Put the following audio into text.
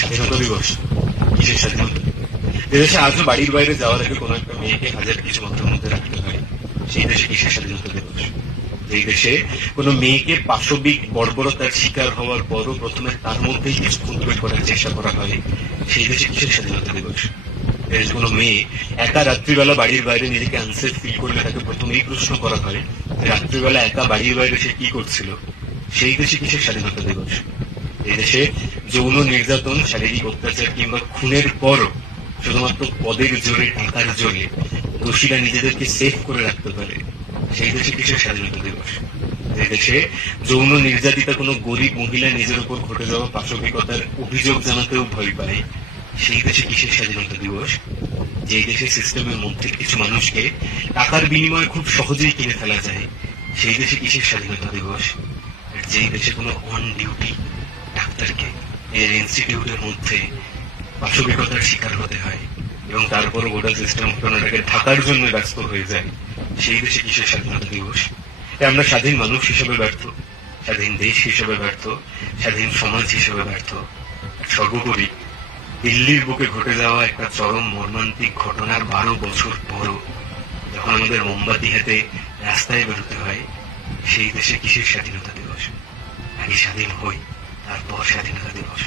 স্বাধীনতা দিবস? কিসের স্বাধীনতা? যে দেশে আজও বাড়ির বাইরে যাওয়ার আগে কোনো একটা মেয়েকে হাজার কিছু মাত্রার মধ্যে রাখতে হয়, সেই দেশে কিসের স্বাধীনতা দিবস? যেই দেশে কোনো মেয়েকে পাশবিক বর্বরতার শিকার হওয়ার পরও প্রথমে তার মধ্যেই কিছুক্ষণ দূরে করার চেষ্টা করা হয়, সেই দেশে কিসের স্বাধীনতা দিবস? এর কোনো মেয়ে একা রাত্রিবেলা বাড়ির বাইরে নিজেকে আনসেফ ফিল করলে তাকে প্রথমেই প্রশ্ন করা হয় রাত্রিবেলা একা বাড়ির বাইরে সে কি করছিল, সেই দেশে কিসের স্বাধীনতা দিবস? এই দেশে যৌন নির্যাতন, শারীরিক অত্যাচার কিংবা খুনের পরও শুধুমাত্র পদের জোরে, টাকার জোরে দোষীরা নিজেদেরকে সেফ করে রাখতে পারে, সেই দেশে কিসের স্বাধীনতা দিবস? যে দেশে যৌন নির্যাতিতা কোনো গরিব মহিলা নিজের উপর ঘটে যাওয়া পাশবিকতার অভিযোগ জানাতেও ভয় পায়, সেই দেশে কিসের স্বাধীনতা দিবস? যে দেশে সিস্টেমের মধ্যে কিছু মানুষকে টাকার বিনিময়ে খুব সহজেই কিনে ফেলা যায়, সেই দেশে কিসের স্বাধীনতা দিবস? যেই দেশে কোনো অন ডিউটি ডাক্তারকে এর ইনস্টিটিউটের মধ্যে পাশবিকতার শিকার হতে হয় এবং তারপরও গোটা সিস্টেম ঘটনাটাকে ঢাকার জন্য ব্যস্ত হয়ে যায়, সেই দেশে কিসের স্বাধীনতা দিবস? আমরা স্বাধীন মানুষ হিসেবে ব্যর্থ, স্বাধীন দেশ হিসেবে ব্যর্থ, স্বাধীন সমাজ হিসেবে ব্যর্থ। সর্বোপরি দিল্লির বুকে ঘটে যাওয়া একটা চরম মর্মান্তিক ঘটনার 12 বছর পরও যখন আমাদের মোমবাতি হাতে রাস্তায় বেরোতে হয়, সেই দেশে কিসের স্বাধীনতা দিবস? আগে স্বাধীন হই, তারপর স্বাধীনতা দিবস।